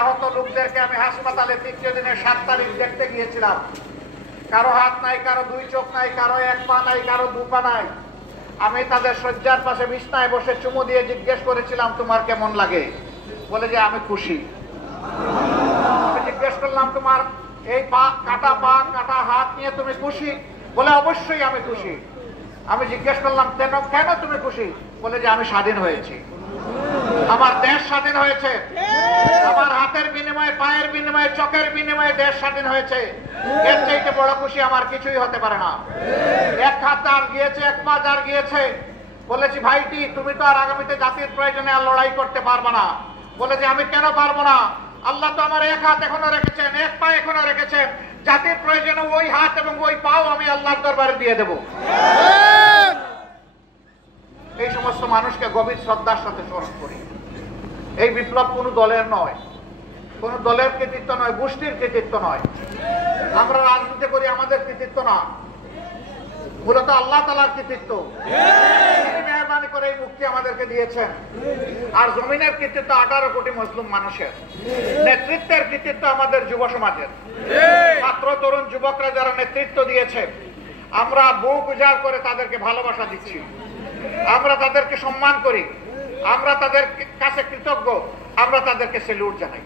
আহত লোকদেরকে আমি হাসপাতালে তৃতীয় দিনের 7 তারিখ দেখতে গিয়েছিলাম। কারো হাত নাই, কারো 2 চোখ নাই, কারো 1 পা নাই, কারো 2 পা নাই। আমি তাদের শয্যার পাশে বিছনায় বসে চুমু দিয়ে জিজ্ঞেস করেছিলাম, তোমার কেমন লাগে? বলে যে আমি খুশি। আমি জিজ্ঞেস করলাম, তোমার এই পা কাটা হাত নিয়ে তুমি খুশি? বলে অবশ্যই আমি খুশি। আমি জিজ্ঞেস করলাম, কেন তুমি খুশি? বলে যে আমি স্বাধীন হয়েছি, আমার দেশ স্বাধীন হয়েছে, আমার হাতের বিনিময়ে, পায়ের বিনিময়ে, চোখের বিনিময়ে দেশ স্বাধীন হয়েছে। এর চাইতে বড় খুশি আমার কিছুই হতে পারে না। 1 হাত আর গিয়েছে, 1 পা আর গিয়েছে। বলেছি, ভাইটি তুমি তো আর আগামীতে জাতির প্রয়োজনে আর লড়াই করতে পারবে না। বলে যে আমি কেন পারবো না? আল্লাহ তো আমার 1 হাত এখনো রেখেছেন, 1 পা এখনো রেখেছেন। জাতির প্রয়োজনে ওই হাত এবং ওই পাও আমি আল্লাহর দরবারে দিয়ে দেব। এই সমস্ত মানুষকে গভীর শ্রদ্ধার সাথে স্মরণ করি। এই বিপ্লব কোনো দলের নয়, কোন দলের কৃতিত্ব নয়, গোষ্ঠীর কৃতিত্ব নয়। আমরা রাজনীতি করি, আমাদের কৃতিত্ব না, মূলত আল্লাহ তাআলার কৃতিত্ব। তিনি মেহেরবানি করে এই মুক্তি আমাদেরকে দিয়েছেন। আর জমিনের কৃতিত্ব 18 কোটি মুসলিম মানুষের। নেতৃত্বের কৃতিত্ব আমাদের যুব সমাজের, ছাত্র তরুণ যুবকরা যারা নেতৃত্ব দিয়েছে। আমরা বুক উজাড় করে তাদেরকে ভালোবাসা দিচ্ছি, আমরা তাদেরকে সম্মান করি, আমরা তাদের কাছে কৃতজ্ঞ, আমরা তাদেরকে স্যালুট জানাই।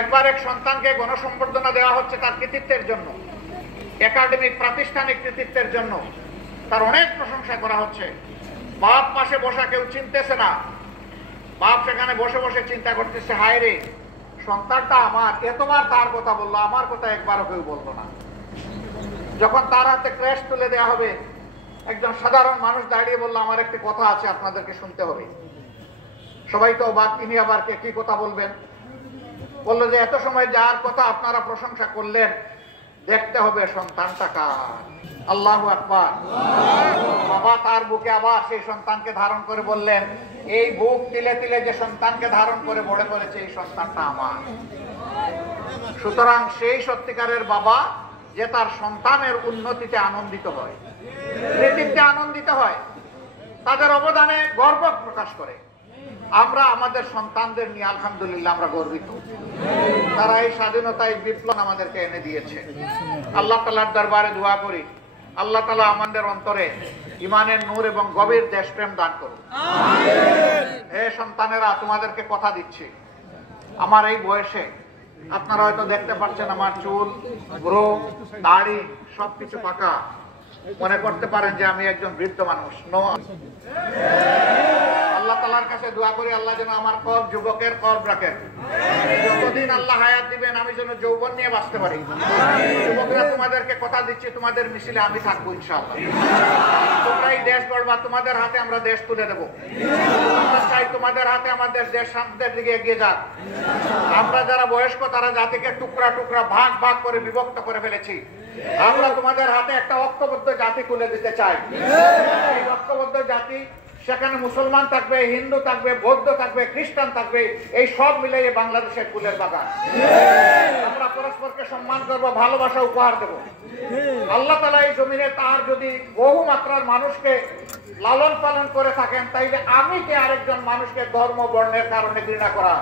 একবার এক সন্তানকে গণসম্বর্ধনা দেওয়া হচ্ছে তার কৃতিত্বের জন্য, একাডেমিক প্রাতিষ্ঠানিক কৃতিত্বের জন্য। তার অনেক প্রশংসা করা হচ্ছে। বাপ পাশে বসা কেউ চিনতেছে না, বাপ সেখানে বসে বসে চিন্তা করতেছে, হায় রে সন্তানটা আমার এতবার তার কথা বললো, আমার কথা একবারও কেউ বললো না। যখন তার হাতে ক্রেস্ট তুলে দেওয়া হবে, একজন সাধারণ মানুষ দাঁড়িয়ে বললো, আমার একটি কথা আছে, আপনাদেরকে শুনতে হবে। সবাই তো অবাক, তিনি আবার কি কথা বলবেন? বললো যে এত সময় যার কথা আপনারা প্রশংসা করলেন, দেখতে হবে সন্তানটা কার। আল্লাহু আকবার। বাবা তার বুকে আবার সেই সন্তানকে ধারণ করে বললেন, এই বুক তিলে তিলে যে সন্তানকে ধারণ করে বড় করেছে, এই সন্তানটা আমার। সুতরাং সেই সত্যিকারের বাবা যে তার সন্তানের উন্নতিতে আনন্দিত হয়, কৃতিত্বে আনন্দিত হয়, তাদের অবদানে গর্ব প্রকাশ করে। আমরা আমাদের সন্তানদের নিয়ে আলহামদুলিল্লাহ আমরা গর্বিত। তারা এই স্বাধীনতা, এই বিপ্লব আমাদেরকে এনে দিয়েছে। আল্লাহ তাআলার দরবারে দোয়া করি, আল্লাহ তাআলা আমাদের অন্তরে ইমানের নূর এবং গভীর দেশপ্রেম দান করুন। হে সন্তানেরা, তোমাদেরকে কথা দিচ্ছি, আমার এই বয়সে আপনারা হয়তো দেখতে পাচ্ছেন আমার চুল, ব্রো, দাড়ি সবকিছু পাকা। মনে করতে পারেন যে আমি একজন বৃদ্ধ মানুষ। আল্লাহ তাআলার কাছে দোয়া করি, আল্লাহ যেন আমার কলব যুবকের কলব রাখেন। যতদিন আল্লাহ হায়াত দিবেন, আমি যেন যৌবন নিয়ে বাঁচতে পারি। যুবকরা, তোমাদেরকে কথা দিচ্ছি, তোমাদের মিছিলে আমি থাকবো ইনশাআল্লাহ। তোমরাই দেশ গড়বা, তোমাদের হাতে আমরা দেশ তুলে দেব। আমরা চাই তোমাদের হাতে আমাদের দেশ শান্তির দিকে এগিয়ে যাক। আমরা যারা বয়স্ক, তারা জাতিকে টুকরা টুকরা, ভাগ ভাগ করে বিভক্ত করে ফেলেছি। আমরা তোমাদের হাতে একটা ঐক্যবদ্ধ জাতি তুলে দিতে চাই। এই ঐক্যবদ্ধ জাতি, সেখানে মুসলমান থাকবে, হিন্দু থাকবে, বৌদ্ধ থাকবে, খ্রিস্টান থাকবে, এই সব মিলে বাংলাদেশের ফুলের বাগান। আমরা পরস্পরকে সম্মান করবো, ভালোবাসা উপহার দেব। আল্লাহ তাআলা এই জমিনে তার যদি বহু মাত্রার মানুষকে লালন পালন করে থাকেন, তাইলে আমি কি আরেকজন মানুষকে ধর্ম বর্ণের কারণে ঘৃণা করা?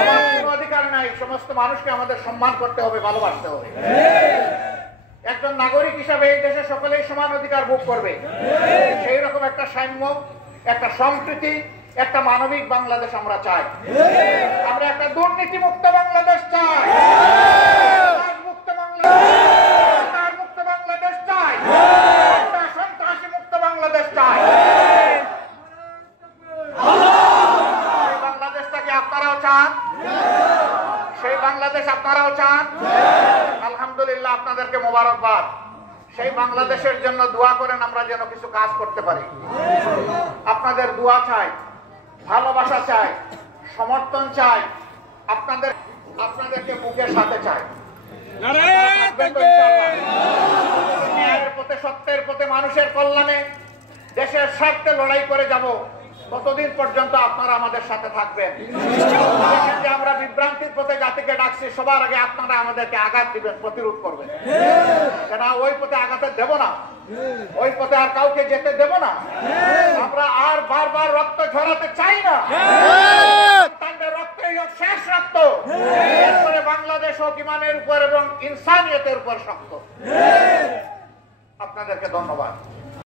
আমার কোনো অধিকার নাই। সমস্ত মানুষকে আমাদের সম্মান করতে হবে, ভালোবাসতে হবে। একজন নাগরিক হিসাবে এই দেশে সকলেই সমান অধিকার ভোগ করবে। সেই রকম একটা সাম্য, একটা সম্প্রীতি, একটা মানবিক বাংলাদেশ আমরা চাই। আমরা একটা দুর্নীতি মুক্ত বাংলাদেশ চাই, মুক্ত বাংলাদেশ চাই, একটা সন্ত্রাসী মুক্ত বাংলাদেশ চাই। সেই বাংলাদেশটাকে আপনারাও চান? সেই বাংলাদেশ আপনারাও চান? আলহামদুলিল্লাহ, আপনাদেরকে মোবারকবাদ। সেই বাংলাদেশের জন্য দোয়া করেন, আমরা যেন কিছু কাজ করতে পারি। আপনাদের দোয়া চাই, ভালোবাসা চাই, সমর্থন চাই, আপনাদেরকে বুকের সাথে চাই। ন্যায়ের পথে, সত্যের পথে, মানুষের কল্যাণে, দেশের স্বার্থে লড়াই করে যাব। ততদিন পর্যন্ত আপনারা আমাদের সাথে থাকবেন। আমরা বিভ্রান্তির পথে জাতিকে ডাকছি, সবার আগে আপনারা আমাদেরকে আঘাত দিবেন, প্রতিরোধ করবেন। কেন ওই পথে আঘাতে দেব না, ওই পথে আর কাউকে যেতে দেব না। আমরা আর বারবার রক্ত ঝরাতে চাই না। রক্তই শরীয়ত শেষ রক্ত, এরপরে বাংলাদেশ হোক ইমানের উপর এবং ইনসানিয়তের উপর শক্ত।